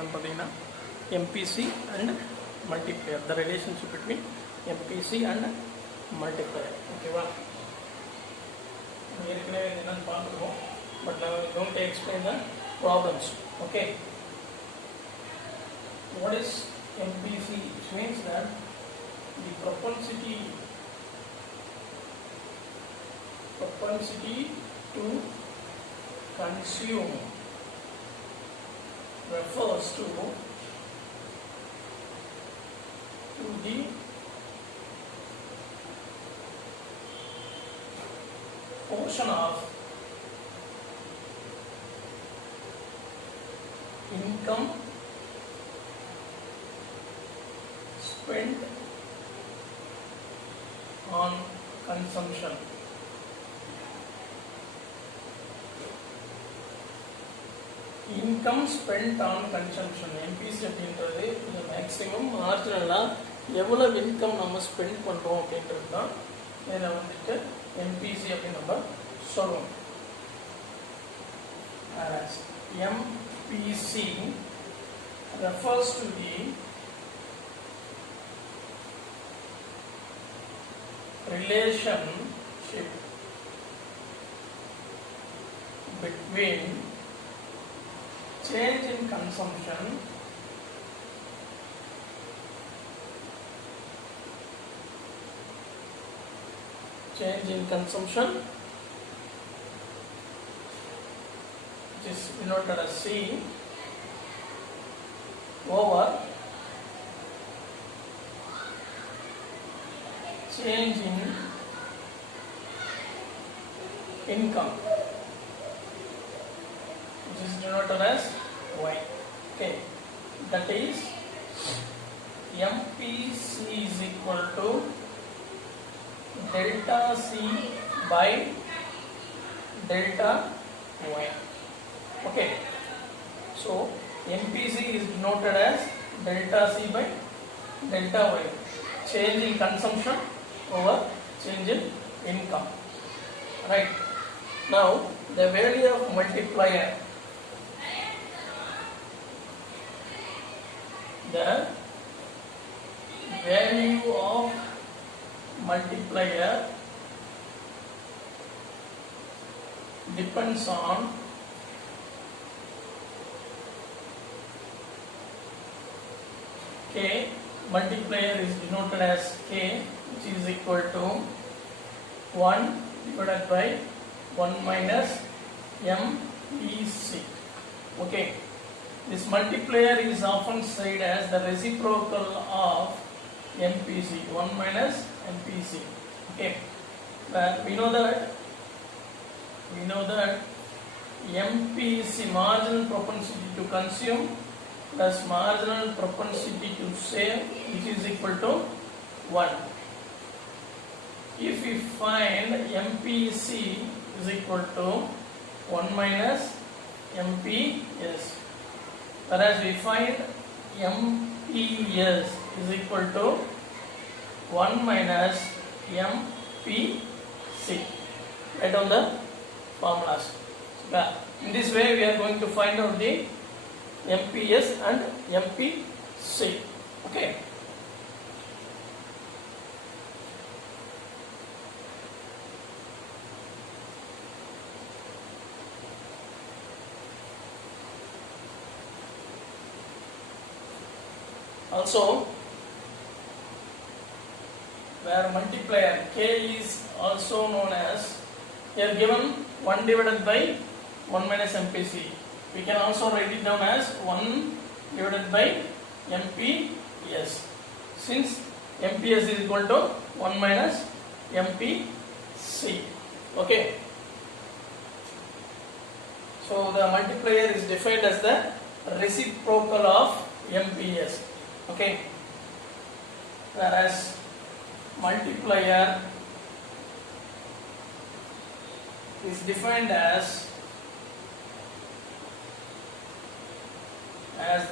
என்னன்னு பார்த்தீங்கன்னா MPC and multiplier, the relationship between MPC and multiplier. ஓகேவா, ஏற்கனவே என்னன்னு பார்த்துருவோம், but now I'm going to explain the problems. Okay, what is MPC? It means that the propensity to consume refers to the portion of income spent on consumption. Income spent on consumption. MPC அப்படின்றது இந்த maximum மார்ஜினலாக எவ்வளவு income நம்ம spend பண்ணுறோம் அப்படின்றது தான் இதில் வந்துட்டு MBC அப்படின்னு நம்ம சொல்லுவோம். MPC refers to the relationship between change in consumption which is denoted as C over change in income, which is denoted as Y. Okay, that is MPC is equal to delta C by delta Y. Okay, so MPC is denoted as delta C by delta Y, change in consumption over change in income. Right, now the value of multiplier, the value of multiplier depends on K. Multiplier is denoted as K, which is equal to 1 divided by 1 minus MPC. Okay, this multiplier is often said as the reciprocal of MPC, 1 minus MPC. Okay, but we know that MPC, marginal propensity to consume plus marginal propensity to save, which is equal to 1. If we find MPC is equal to 1 minus MPS, whereas we find MPS is equal to 1 minus MPC. Write down the formulas. In this way we are going to find out the MPS and MPC. Okay, also where multiplier K is also known as, here given 1 divided by 1 minus MPC, we can also write it down as 1 divided by MPS, since MPS is equal to 1 minus MPC. Okay, so the multiplier is defined as the reciprocal of MPS. Okay, whereas multiplier is defined as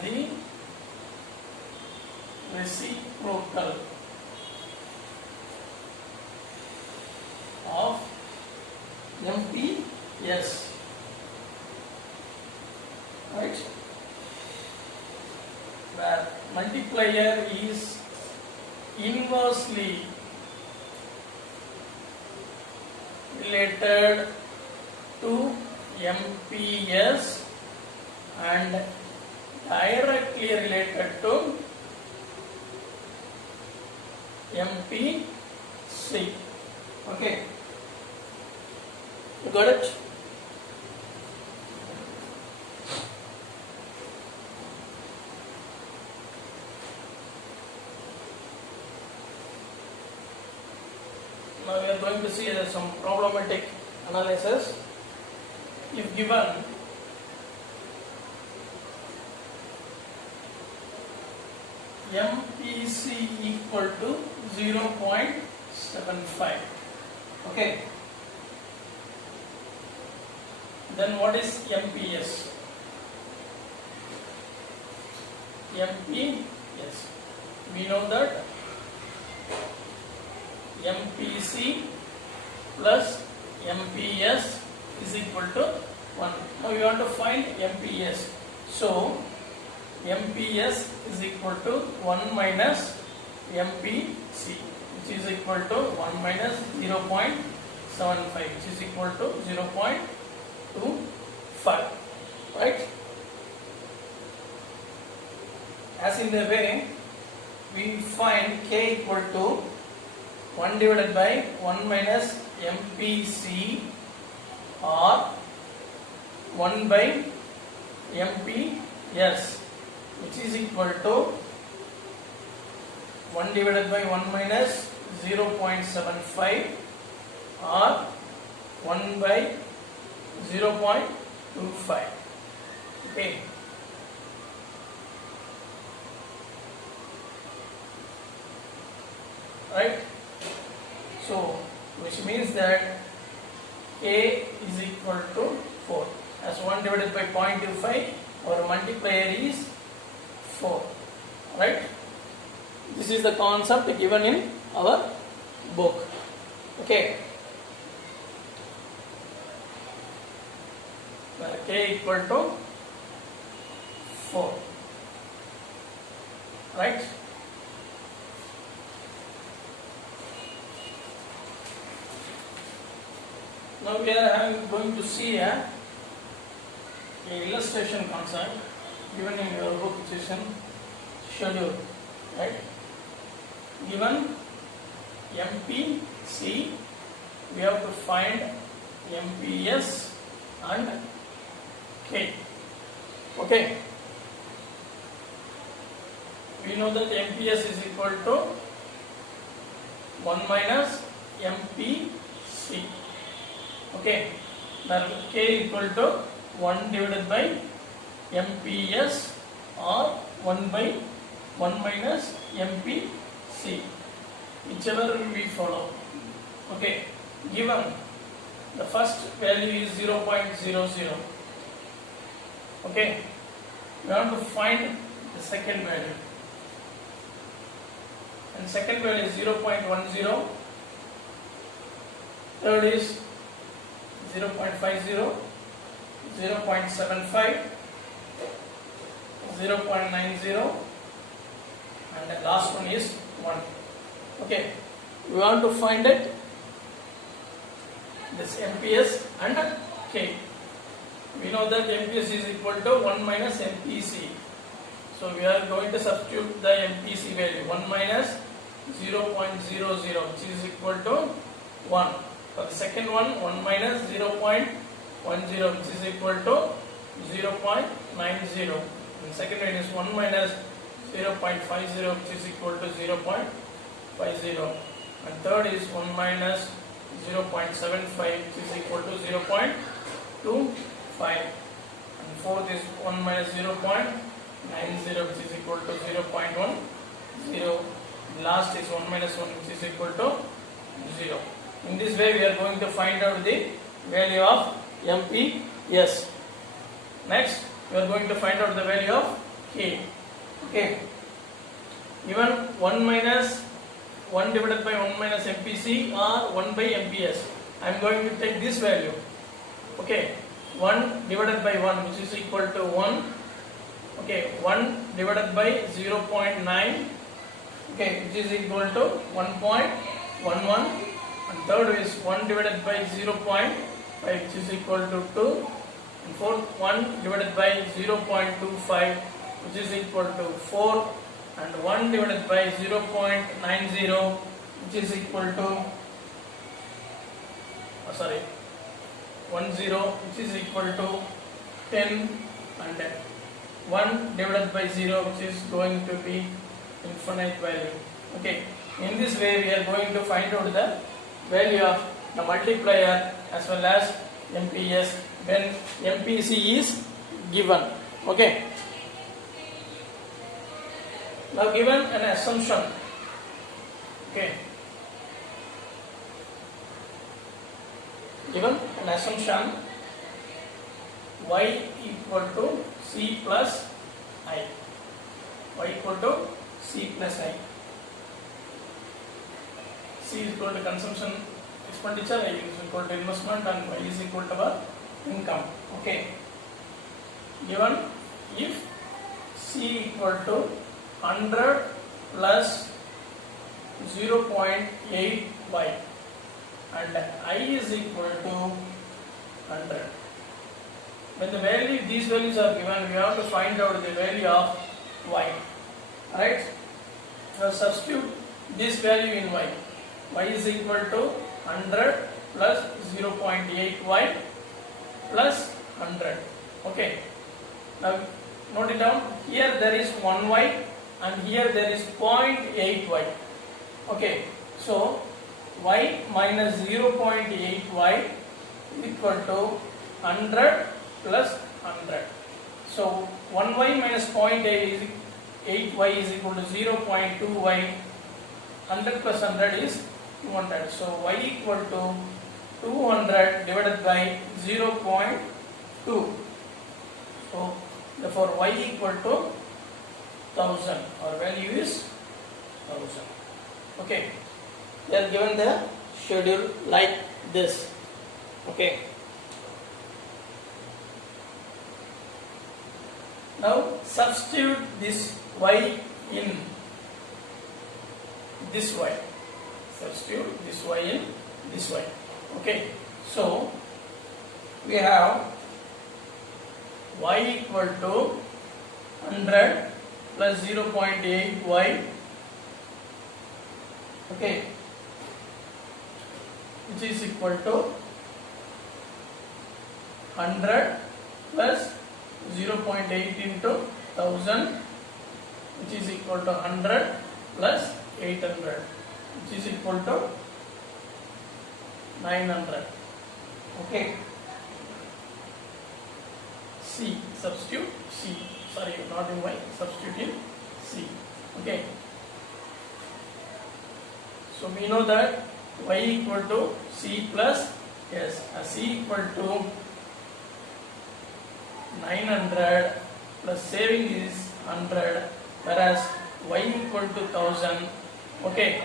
the reciprocal of MPS. Right? multiplier is inversely related to MPS and directly related to MPC. Okay, you got it? Now we are going to see some problematic analysis. If given MPC equal to 0.75, okay, then what is MPS? MPS, we know that MPC plus MPS is equal to 1. Now we want to find MPS. So MPS is equal to 1 minus MPC, which is equal to 1 minus 0.75, which is equal to 0.25, right? As in the way, we find K equal to 1 divided by 1 minus MPC or 1 by MPS, which is equal to 1 divided by 1 minus 0.75 or 1 by 0.25. Okay. Right? So, which means that K is equal to 4. As 1 divided by 0.25, our multiplier is 4. Right? This is the concept given in our book. Okay. Where K equal to 4. Right? Now we are going to see a illustration concept given in your book session schedule, right? Given MPC, we have to find MPS and K. Okay. We know that MPS is equal to 1 minus MPC. Okay, now K equal to 1 divided by MPS or 1 by 1 minus MPC, whichever we follow. Okay, given the first value is 0.00. Okay, we want to find the second value, and second value is 0.10, third is 0.50, 0.75, 0.90, and the last one is 1. Okay, we want to find it, this MPS and K. We know that MPS is equal to 1 minus MPC. So we are going to substitute the MPC value, 1 minus 0.00, which is equal to 1. For the second one, 1 minus 0.10, which is equal to 0.90. And second one is 1 minus 0.50, which is equal to 0.50. And third is 1 minus 0.75, which is equal to 0.25. And fourth is 1 minus 0.90, which is equal to 0.10. Last is 1 minus 1, which is equal to 0. In this way, we are going to find out the value of MPS. Next, we are going to find out the value of K. Okay. Given 1 minus 1 divided by 1 minus MPC or 1 by MPS, I am going to take this value. Okay. 1 divided by 1, which is equal to 1, Okay, 1 divided by 0.9, okay, which is equal to 1.11, and third is 1 divided by 0.5, which is equal to 2, and fourth 1 divided by 0.25, which is equal to 4, and 1 divided by 0.90, which is equal to 10, which is equal to 10, and 1 divided by 0, which is going to be infinite value. Okay, in this way we are going to find out the value of the multiplier as well as MPS when MPC is given. Okay, now given an assumption. Okay, given an assumption y equal to c plus I. Y equal to c plus I. C is equal to consumption expenditure, I is equal to investment, and Y is equal to our income. Okay. Given if C equal to 100 plus 0.8y and I is equal to 100. When the value, these values are given, we have to find out the value of y. Right? So substitute this value in y. Y is equal to 100 plus 0.8y plus 100. Okay. Now note it down. Here there is 1y and here there is 0.8y. Okay. So y minus 0.8y equal to 100 plus 100. So 1y minus 0.8y is equal to 0.2y. 100 plus 100 is 200. So y equal to 200 divided by 0.2. So therefore y equal to 1000. Our value is 1000. Okay. They are given the schedule like this. Okay. Now substitute this y in this y. Substitute this y in this y. Okay. So we have y equal to 100 plus 0.8y. Okay. Which is equal to 100 plus 0.8 into 1000, which is equal to 100 plus 800, which is equal to 900. Okay. C, substitute C. Sorry, not in Y, substitute in C. Okay. So we know that y equal to C plus S. C equal to 900 plus saving is 100, whereas y equal to 1000. Okay.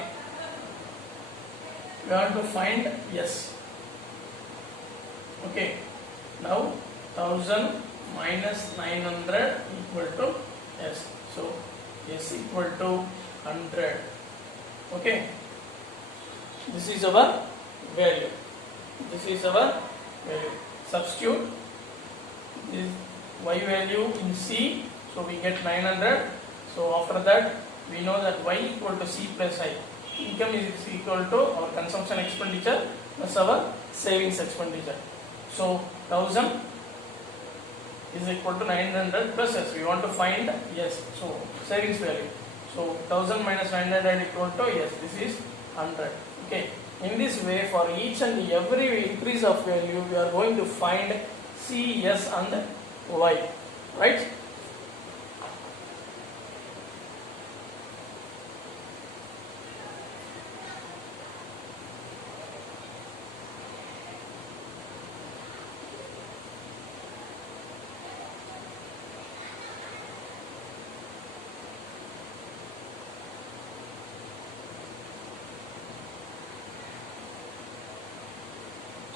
We want to find S. Okay. Now 1000 minus 900 equal to S. So S equal to 100. Okay. This is our value. This is our value. Substitute this y value in C. So we get 900. So after that we know that y equal to C plus I. Income is equal to our consumption expenditure plus our savings expenditure. So 1000 is equal to 900 plus S. We want to find S. So savings value. So 1000 minus 900 equal to S. This is 100. Okay. In this way, for each and every increase of value, we are going to find C, S and Y. Right?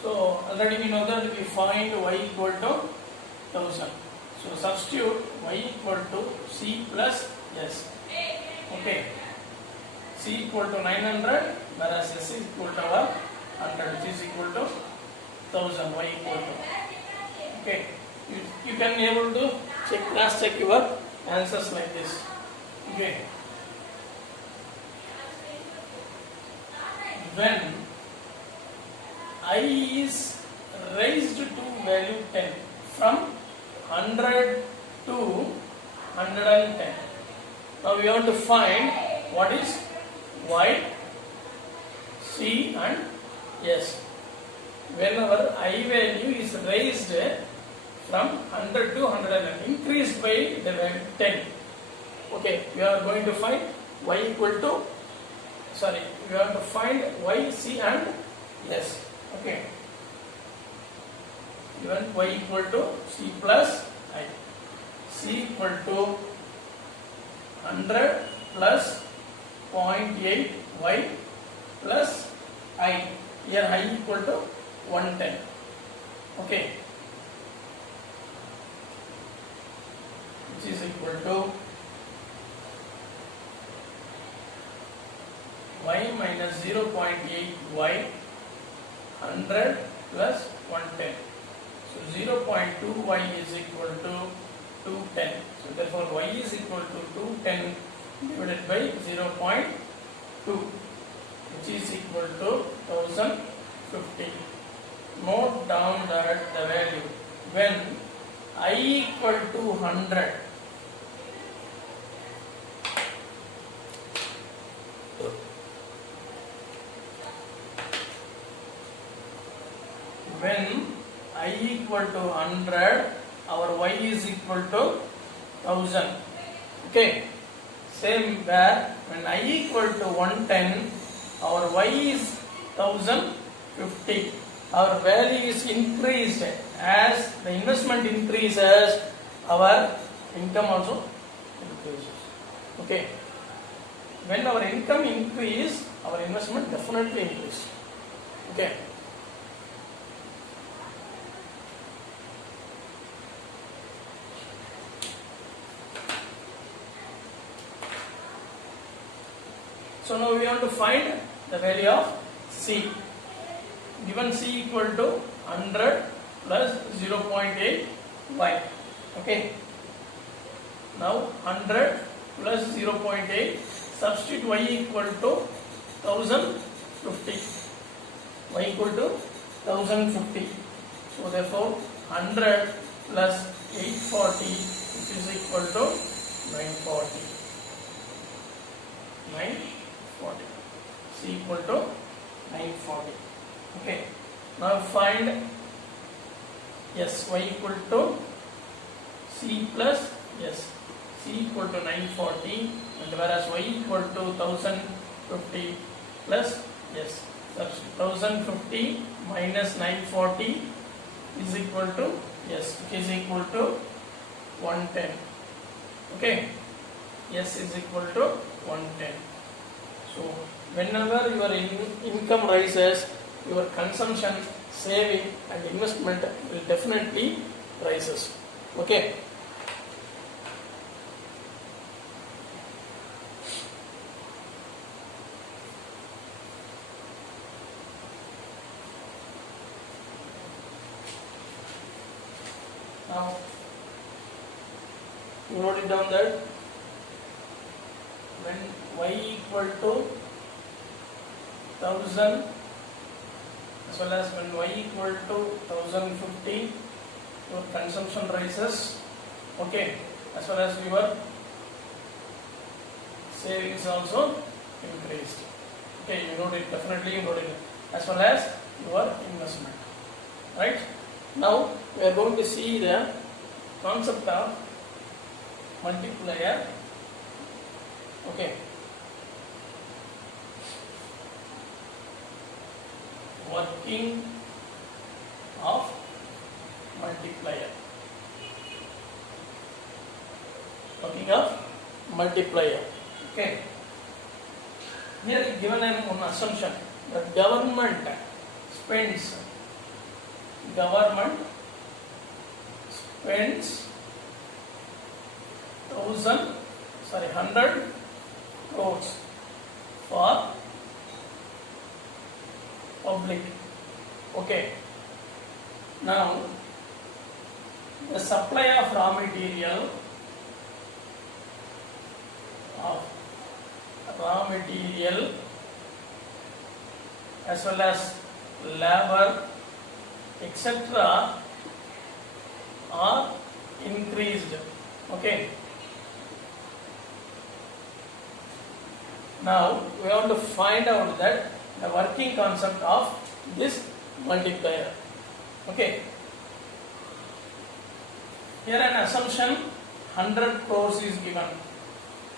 So already we know that we find y equal to 1000. So substitute y equal to c plus s. Okay. C equal to 900, whereas s is equal to 100, which is equal to 1000. Y equal to. Okay. You can able to cross check your answers like this. Okay. When I is raised to value 10 from 100 to 110. Now we want to find what is y, c and s. Whenever I value is raised from 100 to 110, increased by the value 10. Okay, we are going to find y equal to, we have to find y, c and s. Okay. Given y equal to c plus I. C equal to 100 plus 0.8 y plus I. Here I equal to 110. Okay. Which is equal to y minus 0.8 y 100 plus 110. So 0.2 y is equal to 210. So therefore y is equal to 210 divided by 0.2, which is equal to 1050. Note down that the value when I equal to 100, when I equal to 100, our y is equal to 1000. Okay. Same where when I equal to 110, our y is 1050. Our value is increased. As the investment increases, our income also increases. Okay. When our income increase, our investment definitely increase. Okay. So now we want to find the value of C. Given C equal to 100 plus 0.8 y. Okay. Now 100 plus 0.8, substitute y equal to 1050. Y equal to 1050. So therefore 100 plus 840, which is equal to 940. 940. C equal to 940. Okay. Now find S. Y equal to C plus S. C equal to 940, and whereas Y equal to 1050 plus S. 1050 minus 940 is equal to S, which is equal to 110. Okay. S is equal to 110. So whenever your income rises, your consumption, saving and investment will definitely rises. Okay. Now you note it down that when y equal to 1000 as well as when y equal to 1050, your consumption rises. Okay, as well as your savings also increased. Okay, you note it, definitely you note it, as well as your investment. Right? Now we are going to see the concept of multiplier. Okay. Working of multiplier. Working of multiplier. Okay. Here is given an assumption that government spends 100 crores for public. Okay. Now the supply of raw material as well as labor etc. are increased. Okay. Now we want to find out that the working concept of this multiplier. Okay. Here an assumption 100 crores is given.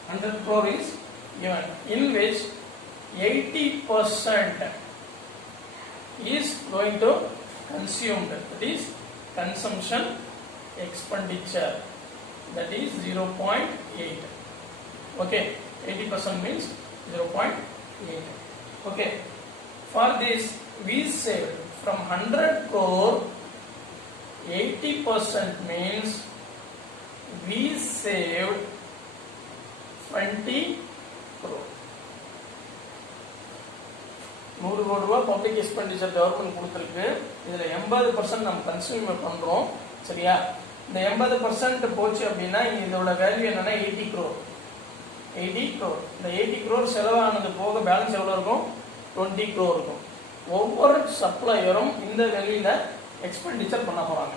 100 crore is given, in which 80% is going to consumed. That is consumption expenditure. That is 0.8. Okay. 80% means 0.8. Okay. For this we saved from 100 crore, 80% means we saved 20 crore. 100 கோடி ரூபாய் public expenditure government கொடுத்துருக்கு. இதுல 80% நம்ம consumer பண்றோம். சரியா? இந்த 80% போச்சு அப்படின்னா இதோட வேல்யூ என்னன்னா 80 crore. 80 crore. இந்த 80 crore செலவானது போக பேலன்ஸ் எவ்வளவு இருக்கும்? 20 crore இருக்கும். ஒவ்வொரு சப்ளையரும் இந்த வெளியில எக்ஸ்பெண்டிச்சர் பண்ண போறாங்க.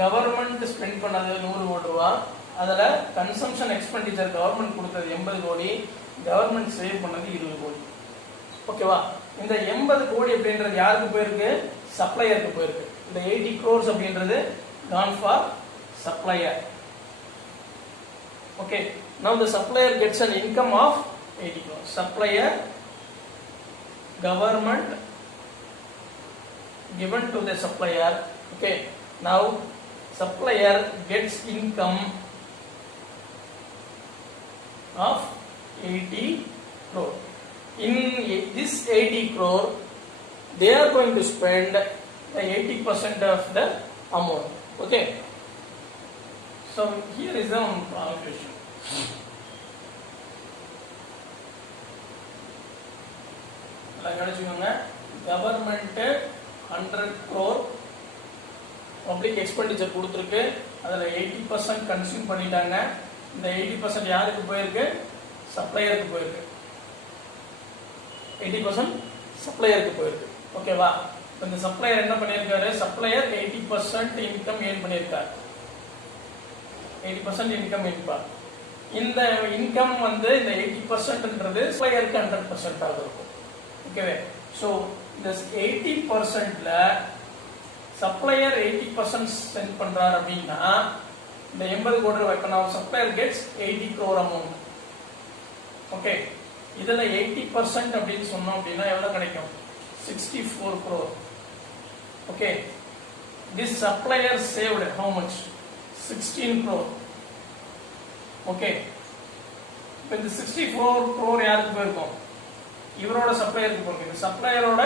கவர்மெண்ட் ஸ்பெண்ட் பண்ணது 100 கோடி ரூபாய், அதுல கன்சம்ஷன் எக்ஸ்பெண்டிச்சர் கவர்மெண்ட் கொடுத்தது 80 கோடி, கவர்மெண்ட் சேவ் பண்ணது 20 கோடி. ஓகேவா? இந்த 80 கோடி அப்படின்றது யாருக்கு போயிருக்கு? சப்ளையருக்கு போயிருக்கு. இந்த 80 crores அப்படின்றது gone for supplier. Okay. Now the supplier gets an income of 80 crores. Supplier, government given to the supplier. Okay. Now supplier gets income of 80 crore. In this 80 crore, they are going to spend the 80% of the amount. Okay. So here is the calculation. Government 100 crore public expenditure கொடுத்திருக்கு. அதுல 80% consume பண்ணிட்டாங்க. இந்த 80% யாருக்கு போயிருக்கு? சப்ளையருக்கு போயிருக்கு. 80% சப்ளையருக்கு போயிருக்கு. ஓகேவா? இந்த சப்ளையர் என்ன பண்ணிருக்காரு? சப்ளையர் 80% இன்கம் ஏர்ன் பண்ணிருக்காரு. 80% இன்கம் இருப்பார். இந்த இன்கம் வந்து இந்த 80%ன்றது சப்ளையருக்கு 100% ஆக இருக்கும். ஓகேவே? சோ இந்த 80%ல சப்ளையர் 80% ஸ்பெண்ட் பண்றார் அப்படின்னா இந்த 80 கோடி ரூபாய் இப்ப நான் supplier gets 80 crore amount. Okay. இதுல 80% அப்படின்னு சொன்னோம் அப்படின்னா எவ்வளவு கிடைக்கும்? 64 crore. Okay. This supplier saved how much? 16 crore. Okay. இப்போ இந்த 64 crore யாருக்கு போயிருக்கும்? இவரோட சப்ளையருக்கு போயிருக்கும். இந்த சப்ளையரோட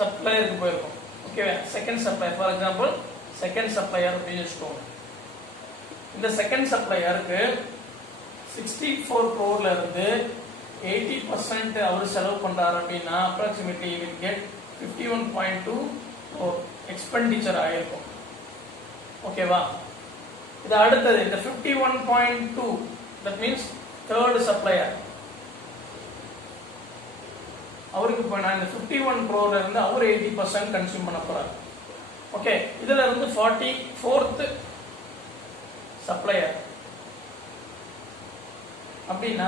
சப்ளையருக்கு போயிருக்கும். Okay. Second supplier for example second supplier அப்படின்னு வச்சுக்கோங்க. இந்த செகண்ட் சப்ளையருக்கு 64 crore ல இருந்து 80% அவர் செலவு பண்றாரு அப்படின்னா approximately you will get 51.2 crore expenditure ஆயிருக்கும். ஓகேவா? இது அடுத்தது இந்த 51.2 that means third supplier அவருக்கு இப்ப நான் இந்த 51 crore ல இருந்து அவர் 80% கன்சியூம் பண்ண போறாரு. ஓகே. இதுல இருந்து 44th சப்ளையர் அப்படின்னா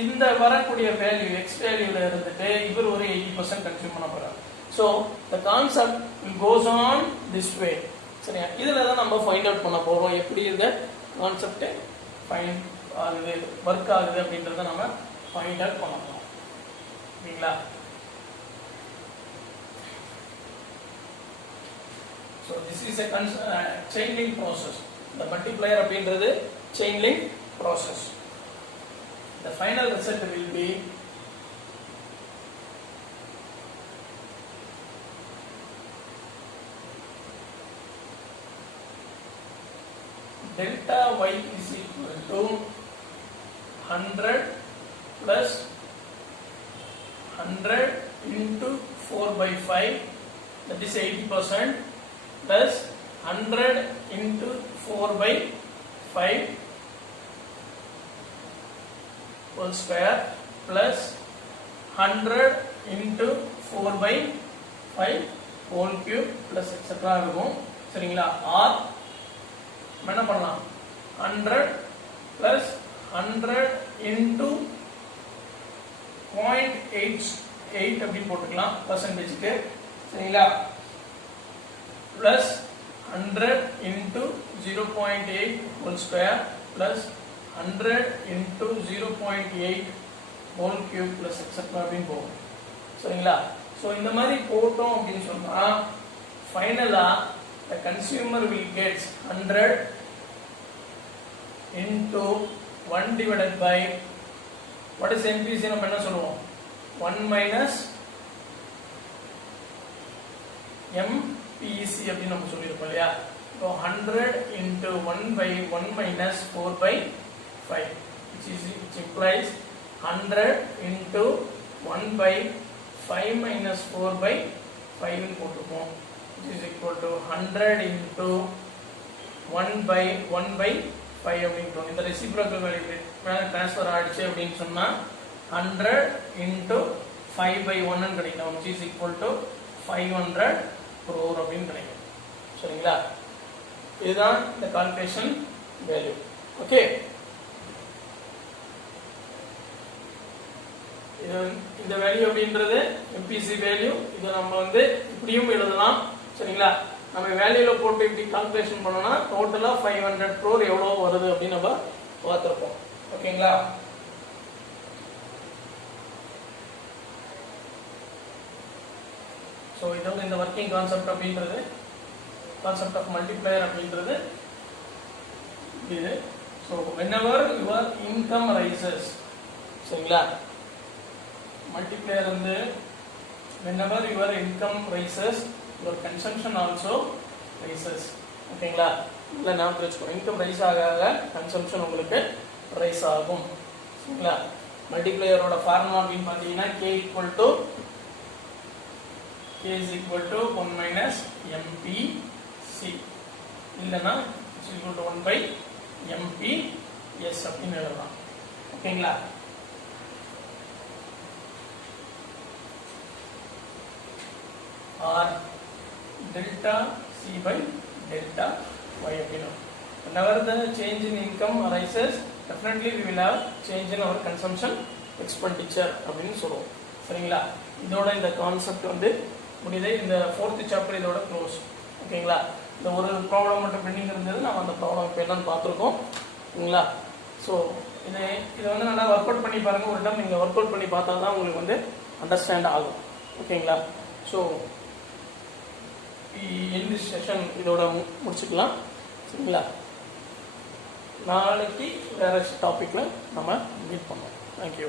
இந்த வரக்கூடிய வேல்யூ எக்ஸ் வேல்யூல இருந்துட்டு இவர் ஒரு 80% கன்சியூம் பண்ண போறாரு. So the concept goes on this way. சரியா? இதுல தான் நம்ம ஃபைண்ட் அவுட் பண்ண போறோம் எப்படி இந்த கான்செப்ட் ஃபைண்ட் ஆகுது வர்க் ஆகுது அப்படின்றத நம்ம ஃபைண்ட் அவுட் பண்ண போறோம். சரிங்களா? So this is a chain link process. The multiplier அப்படின்றது chain link process. The final result will be delta y is equal to 100 plus 100 into 4 by 5, that is 80%, plus 100 into 4 by 5 whole square, plus 100 into 4 by 5 whole cube, plus etc. இருக்கும். சரிங்களா? or என்ன பண்ணலாம்? 100 plus 100 into 0.88 அப்படி போட்டுக்கலாம் பர்சன்டேஜ்க்கு. சரிங்களா? plus 100 into 0.8 whole square plus 100 into 0.8 whole cube plus etc. அப்படின்னு போகும். சரிங்களா? ஸோ இந்த மாதிரி போட்டோம் அப்படின்னு சொன்னா ஃபைனலா the consumer will get 100 into 1 divided by what is MPC நம்ம என்ன சொல்லுவோம் 1 minus MPC அப்படி நம்ம சொல்லிருப்போம் இல்லையா. so 100 into 1 by 1 minus 4 by 5 which implies 100 into 1 by 5 minus 4 by 5 ன்னு போட்டுப்போம் which is equal to 100 into 1 by 1 by 5 அப்படின்றோம். இந்த ரெசிப்ரோக்கல் வேல்யூ மேல ட்ரான்ஸ்ஃபர் ஆயிடுச்சு அப்படின்னு சொன்னா 100 into 5 by 1 ன்னு கிடைக்கும் which is equal to 500 crore அப்படின்னு கிடைக்கும். சரிங்களா? இதுதான் இந்த கால்குலேஷன் வேல்யூ. ஓகே, இந்த வேல்யூ அப்படின்றது MPC வேல்யூ. இது நம்ம வந்து இப்படியும் எழுதலாம். சரிங்களா? நம்ம வேல்யூல போட்டு இப்படி கால்குலேஷன் பண்ணோம்னா டோட்டலா 500 crore எவ்வளவு வருது அப்படின்னு நம்ம பார்த்திருப்போம். ஓகேங்களா? ஸோ இதோட இந்த ஒர்க்கிங் கான்செப்ட் அப்படின்றது கான்செப்ட் ஆஃப் மல்டிப்ளையர் அப்படின்றது இது. So whenever your income rises, சரிங்களா, மல்டிப்ளையர் வந்து whenever your income rises your consumption also rises. ஓகேங்களா? இல்ல நான் தெரிஞ்சுக்கோ இன்கம் ரைஸ் ஆக ஆக கன்சம்ப்ஷன் உங்களுக்கு ரைஸ் ஆகும். சரிங்களா? மல்டிப்ளையரோட ஃபார்முலா அப்படின்னு பார்த்தீங்கன்னா k is equal to 1 minus MPC இல்லைன்னா is equal to 1 by MPS அப்படின்னு எழுதலாம். ஓகேங்களா? or delta C by delta Y அப்படின்னு. Whenever the change in income arises, definitely we will have change in our consumption expenditure அப்படின்னு சொல்லுவோம். சரிங்களா? இதோட இந்த கான்செப்ட் வந்து முடியுது. இந்த 4th சாப்டர் இதோட க்ளோஸ். ஓகேங்களா? இந்த ஒரு ப்ராப்ளம் மட்டும் பெண்டிங் இருந்தது. நம்ம அந்த ப்ராப்ளம் இப்போ என்னன்னு பார்த்துருக்கோம். ஓகேங்களா? ஸோ இதை வந்து நல்லா ஒர்க் அவுட் பண்ணி பாருங்கள். ஒரு டைம் நீங்கள் ஒர்க் அவுட் பண்ணி பார்த்தா தான் உங்களுக்கு வந்து அண்டர்ஸ்டாண்ட் ஆகும். ஓகேங்களா? ஸோ இந்த செஷன் இதோட முடிச்சுக்கலாம். சரிங்களா? நாளைக்கு வேற டாபிக்ல நம்ம மீட் பண்ணுவோம். தேங்க்யூ.